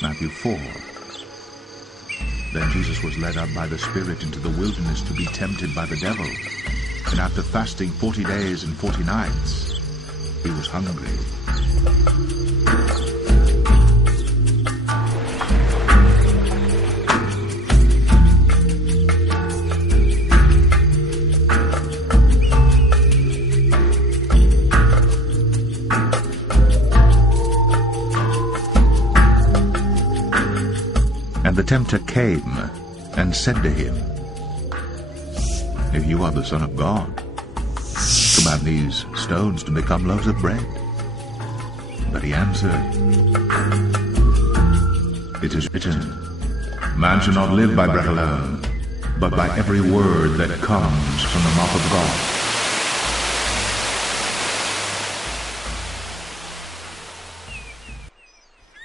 Matthew 4. Then Jesus was led up by the Spirit into the wilderness to be tempted by the devil. And after fasting 40 days and 40 nights, he was hungry. And the tempter came and said to him, If you are the Son of God, command these stones to become loaves of bread. But he answered, It is written, Man shall not live by bread alone, but by every word that comes from the mouth of God.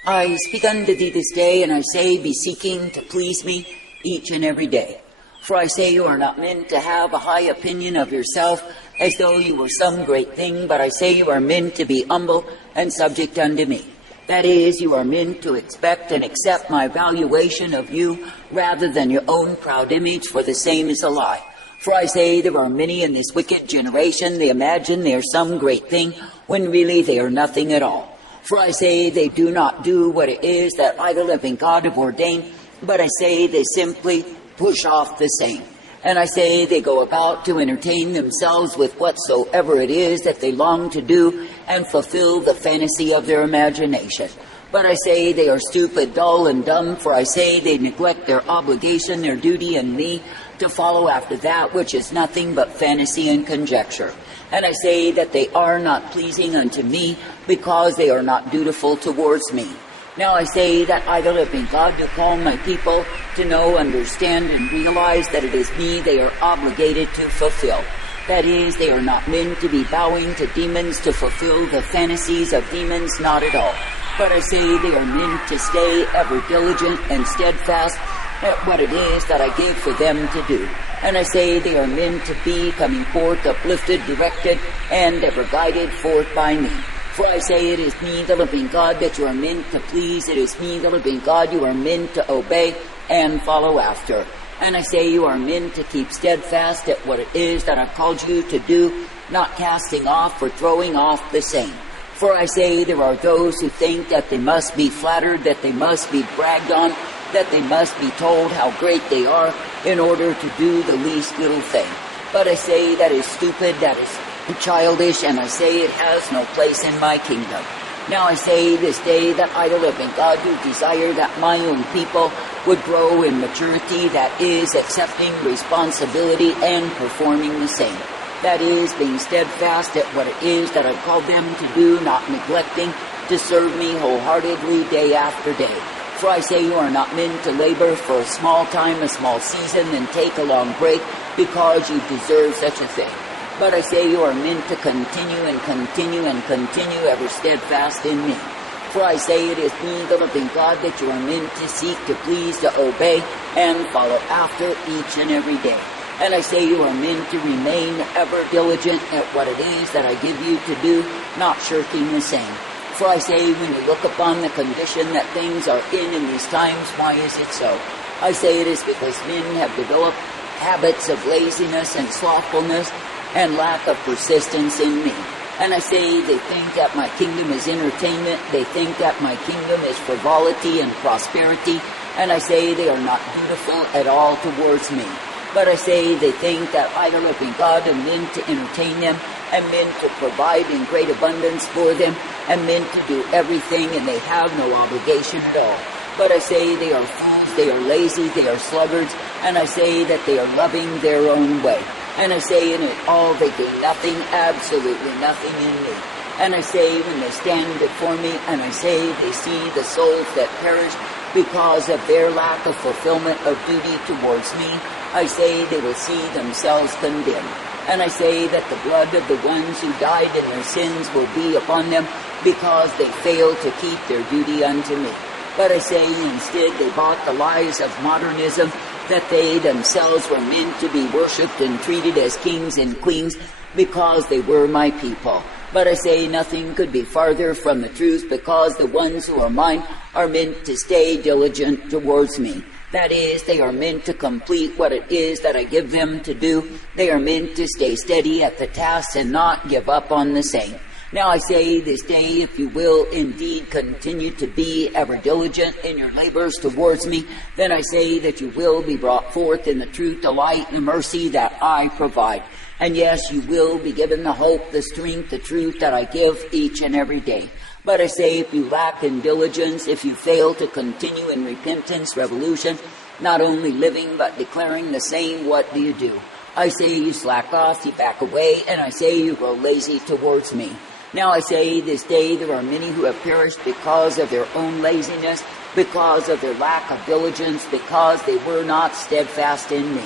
I speak unto thee this day, and I say, be seeking to please me each and every day. For I say you are not meant to have a high opinion of yourself as though you were some great thing, but I say you are meant to be humble and subject unto me. That is, you are meant to expect and accept my valuation of you rather than your own proud image, for the same is a lie. For I say there are many in this wicked generation, they imagine they are some great thing, when really they are nothing at all. For I say they do not do what it is that I, the living God, have ordained, but I say they simply push off the same. And I say they go about to entertain themselves with whatsoever it is that they long to do and fulfill the fantasy of their imagination. But I say they are stupid, dull, and dumb, for I say they neglect their obligation, their duty, and me to follow after that which is nothing but fantasy and conjecture. And I say that they are not pleasing unto me because they are not dutiful towards me. Now I say that I, the living God, do call my people to know, understand, and realize that it is me they are obligated to fulfill. That is, they are not meant to be bowing to demons to fulfill the fantasies of demons, not at all. But I say they are meant to stay ever diligent and steadfast at what it is that I gave for them to do. And I say they are meant to be coming forth uplifted, directed, and ever guided forth by me. For I say it is me, the living God, that you are meant to please. It is me, the living God, you are meant to obey and follow after. And I say you are meant to keep steadfast at what it is that I've called you to do, not casting off or throwing off the same. For I say there are those who think that they must be flattered, that they must be bragged on, that they must be told how great they are in order to do the least little thing. But I say that is stupid, that is childish, and I say it has no place in my kingdom. Now I say this day that I, the living God, do desire that my own people would grow in maturity, that is, accepting responsibility and performing the same. That is, being steadfast at what it is that I've called them to do, not neglecting to serve me wholeheartedly day after day. For I say you are not meant to labor for a small time, a small season, and take a long break because you deserve such a thing. But I say you are meant to continue and continue and continue ever steadfast in me. For I say it is me, the living God, that you are meant to seek, to please, to obey, and follow after each and every day. And I say you are meant to remain ever diligent at what it is that I give you to do, not shirking the same. For I say when you look upon the condition that things are in these times, why is it so? I say it is because men have developed habits of laziness and slothfulness and lack of persistence in me. And I say they think that my kingdom is entertainment, they think that my kingdom is frivolity and prosperity, and I say they are not dutiful at all towards me. But I say they think that I, the living God, am meant to entertain them, and meant to provide in great abundance for them, and meant to do everything, and they have no obligation at all. But I say they are fools, they are lazy, they are sluggards, and I say that they are loving their own way. And I say in it all they gain nothing, absolutely nothing in me. And I say when they stand before me, and I say they see the souls that perish because of their lack of fulfillment of duty towards me, I say they will see themselves condemned. And I say that the blood of the ones who died in their sins will be upon them because they failed to keep their duty unto me. But I say instead they bought the lies of modernism, that they themselves were meant to be worshipped and treated as kings and queens because they were my people. But I say nothing could be farther from the truth, because the ones who are mine are meant to stay diligent towards me. That is, they are meant to complete what it is that I give them to do. They are meant to stay steady at the task and not give up on the same. Now I say this day, if you will indeed continue to be ever diligent in your labors towards me, then I say that you will be brought forth in the truth, the light, and mercy that I provide. And yes, you will be given the hope, the strength, the truth that I give each and every day. But I say, if you lack in diligence, if you fail to continue in repentance, revolution, not only living but declaring the same, what do? I say you slack off, you back away, and I say you grow lazy towards me. Now I say this day there are many who have perished because of their own laziness, because of their lack of diligence, because they were not steadfast in me.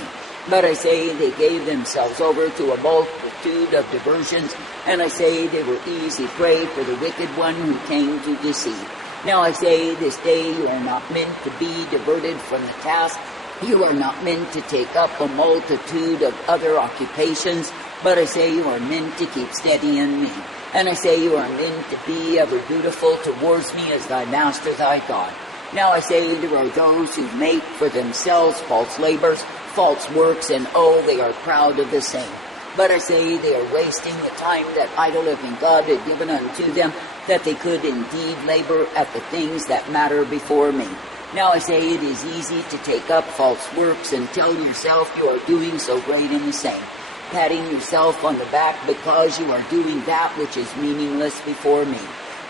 But I say they gave themselves over to a multitude of diversions, and I say they were easy prey for the wicked one who came to deceive. Now I say this day you are not meant to be diverted from the task. You are not meant to take up a multitude of other occupations, but I say you are meant to keep steady in me. And I say you are meant to be ever dutiful towards me as thy master, thy God. Now I say there are those who make for themselves false labors, false works, and oh, they are proud of the same. But I say they are wasting the time that idle living God had given unto them, that they could indeed labor at the things that matter before me. Now I say it is easy to take up false works and tell yourself you are doing so great in the same, patting yourself on the back because you are doing that which is meaningless before me.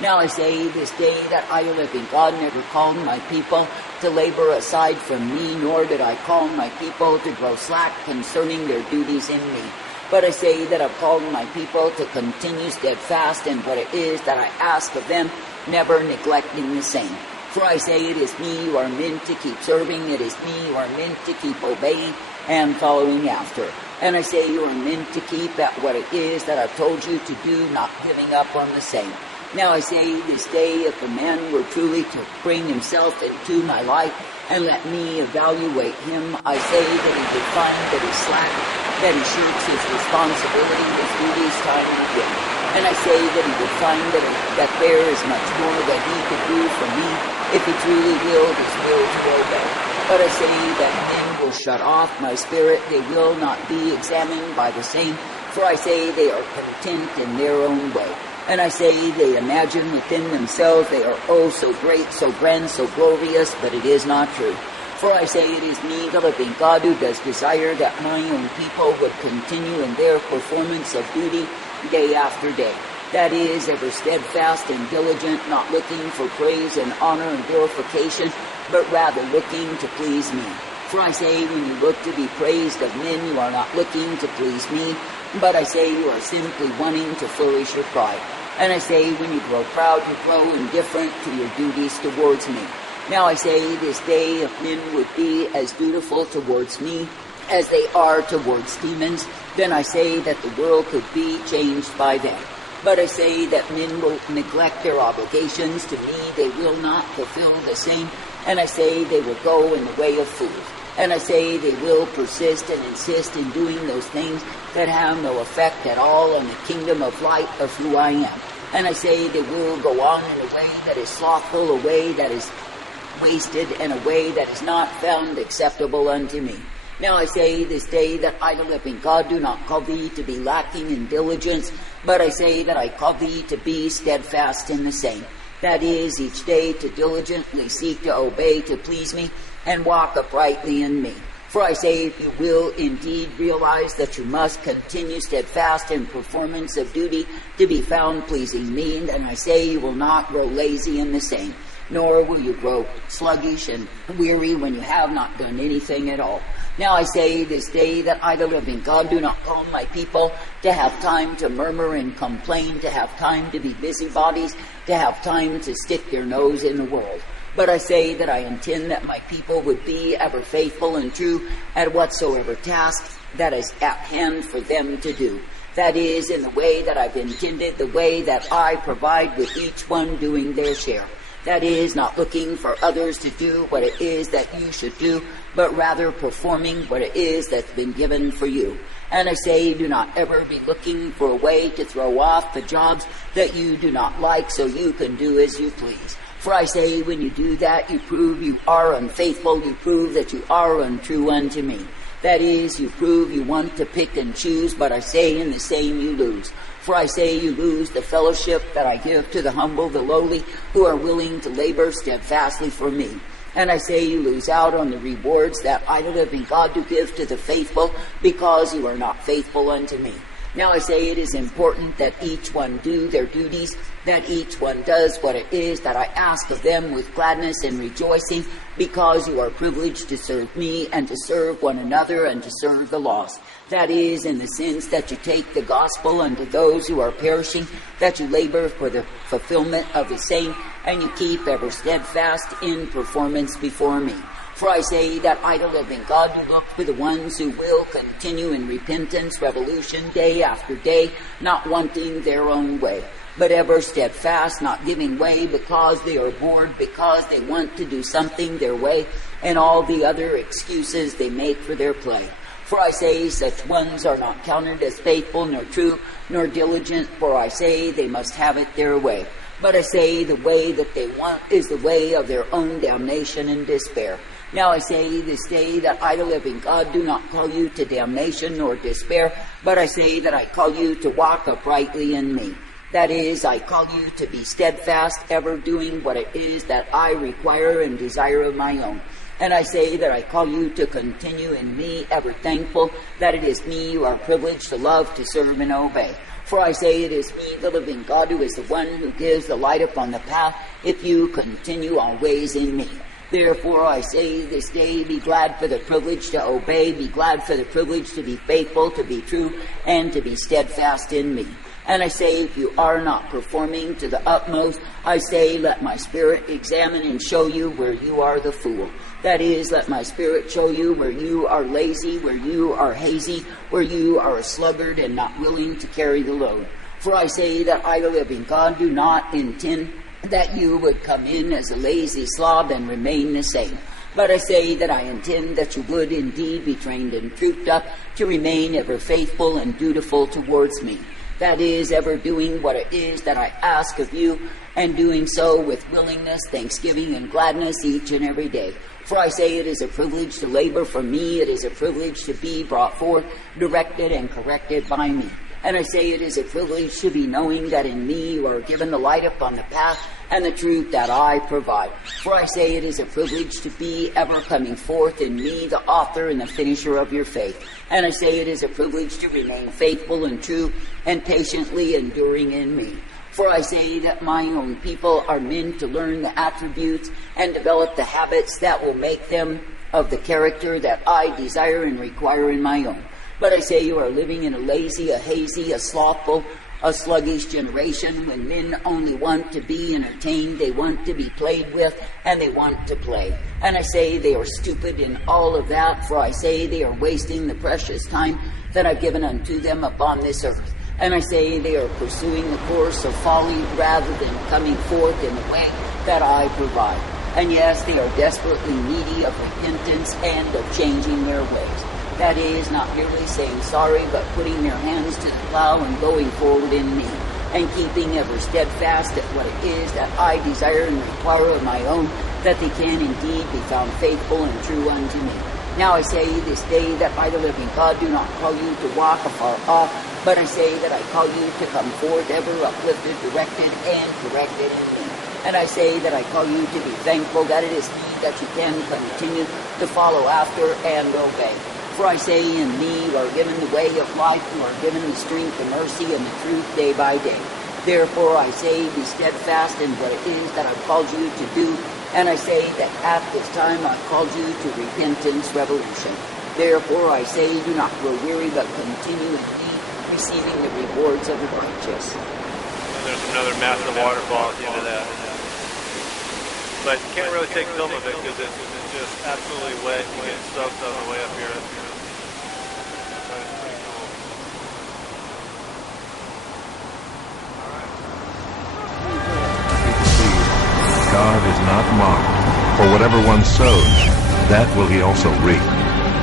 Now I say this day that I, living God, never called my people to labor aside from me, nor did I call my people to grow slack concerning their duties in me. But I say that I've called my people to continue steadfast in what it is that I ask of them, never neglecting the same. For I say it is me you are meant to keep serving, it is me you are meant to keep obeying and following after. And I say you are meant to keep at what it is that I've told you to do, not giving up on the same. Now I say this day, if a man were truly to bring himself into my life and let me evaluate him, I say that he would find that he's slack, that he shirks his responsibility, his duties time and again. And I say that he would find that there is much more that he could do for me if he truly willed his will to obey. But I say that men will shut off my spirit, they will not be examined by the same, for I say they are content in their own way. And I say they imagine within themselves they are oh so great, so grand, so glorious, but it is not true. For I say it is me, the living God, who does desire that my own people would continue in their performance of duty day after day. That is, ever steadfast and diligent, not looking for praise and honor and glorification, but rather looking to please me. For I say, when you look to be praised of men, you are not looking to please me, but I say you are simply wanting to flourish your pride. And I say, when you grow proud, you grow indifferent to your duties towards me. Now I say this day, if men would be as dutiful towards me as they are towards demons, then I say that the world could be changed by them. But I say that men will neglect their obligations to me, they will not fulfill the same, and I say they will go in the way of fools. And I say they will persist and insist in doing those things that have no effect at all on the kingdom of light of who I am. And I say they will go on in a way that is slothful, a way that is wasted, and a way that is not found acceptable unto me. Now I say this day that I, the living God, do not call thee to be lacking in diligence, but I say that I call thee to be steadfast in the same. That is, each day to diligently seek to obey, to please me, and walk uprightly in me. For I say, if you will indeed realize that you must continue steadfast in performance of duty to be found pleasing me, then I say you will not grow lazy in the same, nor will you grow sluggish and weary when you have not done anything at all. Now I say this day that I, the living God, do not call my people to have time to murmur and complain, to have time to be busybodies, to have time to stick their nose in the world. But I say that I intend that my people would be ever faithful and true at whatsoever task that is at hand for them to do. That is, in the way that I've intended, the way that I provide, with each one doing their share. That is, not looking for others to do what it is that you should do, but rather performing what it is that's been given for you. And I say, do not ever be looking for a way to throw off the jobs that you do not like so you can do as you please. For I say, when you do that, you prove you are unfaithful, you prove that you are untrue unto me. That is, you prove you want to pick and choose, but I say in the same you lose. For I say you lose the fellowship that I give to the humble, the lowly, who are willing to labor steadfastly for me. And I say you lose out on the rewards that I, the living God, do give to the faithful, because you are not faithful unto me. Now I say it is important that each one do their duties, that each one does what it is that I ask of them with gladness and rejoicing, because you are privileged to serve me and to serve one another and to serve the lost. That is, in the sense that you take the gospel unto those who are perishing, that you labor for the fulfillment of the same, and you keep ever steadfast in performance before me. For I say that I, the living God, do look for the ones who will continue in repentance, revolution, day after day, not wanting their own way, but ever steadfast, not giving way because they are bored, because they want to do something their way, and all the other excuses they make for their play. For I say such ones are not counted as faithful, nor true, nor diligent, for I say they must have it their way. But I say the way that they want is the way of their own damnation and despair. Now I say this day that I, the living God, do not call you to damnation nor despair, but I say that I call you to walk uprightly in me. That is, I call you to be steadfast, ever doing what it is that I require and desire of my own. And I say that I call you to continue in me, ever thankful that it is me you are privileged to love, to serve, and obey. For I say it is me, the living God, who is the one who gives the light upon the path, if you continue always in me. Therefore I say this day, be glad for the privilege to obey, be glad for the privilege to be faithful, to be true, and to be steadfast in me. And I say, if you are not performing to the utmost, I say, let my spirit examine and show you where you are the fool. That is, let my spirit show you where you are lazy, where you are hazy, where you are a sluggard and not willing to carry the load. For I say that I, the living God, do not intend that you would come in as a lazy slob and remain the same. But I say that I intend that you would indeed be trained and trooped up to remain ever faithful and dutiful towards me. That is, ever doing what it is that I ask of you, and doing so with willingness, thanksgiving, and gladness each and every day. For I say it is a privilege to labor for me, it is a privilege to be brought forth, directed, and corrected by me. And I say it is a privilege to be knowing that in me you are given the light upon the path and the truth that I provide. For I say it is a privilege to be ever coming forth in me, the author and the finisher of your faith. And I say it is a privilege to remain faithful and true and patiently enduring in me. For I say that my own people are meant to learn the attributes and develop the habits that will make them of the character that I desire and require in my own. But I say you are living in a lazy, a hazy, a slothful, a sluggish generation when men only want to be entertained, they want to be played with, and they want to play. And I say they are stupid in all of that, for I say they are wasting the precious time that I've given unto them upon this earth. And I say they are pursuing the course of folly rather than coming forth in the way that I provide. And yes, they are desperately needy of repentance and of changing their ways. That is, not merely saying sorry, but putting their hands to the plow and going forward in me, and keeping ever steadfast at what it is that I desire and require of my own, that they can indeed be found faithful and true unto me. Now I say this day that I, the living God, do not call you to walk afar off, but I say that I call you to come forth ever uplifted, directed, and corrected in me. And I say that I call you to be thankful that it is me that you can continue to follow after and obey. For I say in me you are given the way of life, you are given the strength, the mercy, and the truth day by day. Therefore I say be steadfast in what it is that I've called you to do, and I say that at this time I've called you to repentance, revolution. Therefore I say do not grow weary, but continue in me, receiving the rewards of the righteous. And there's another massive waterfall at the end of that. But you can't really take film of it because it's just absolutely wet. You get soaked on the way up here. God is not mocked. For whatever one sows, that will he also reap.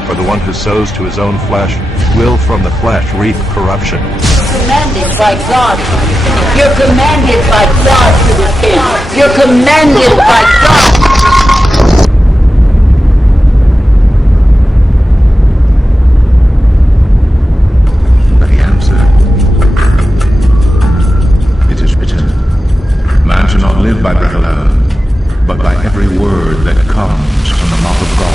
For the one who sows to his own flesh will from the flesh reap corruption. Commanded by God. You're commanded by God to repent. You're commanded by God. But he answered, "It is written, man shall not live by bread alone, but by every word that comes from the mouth of God."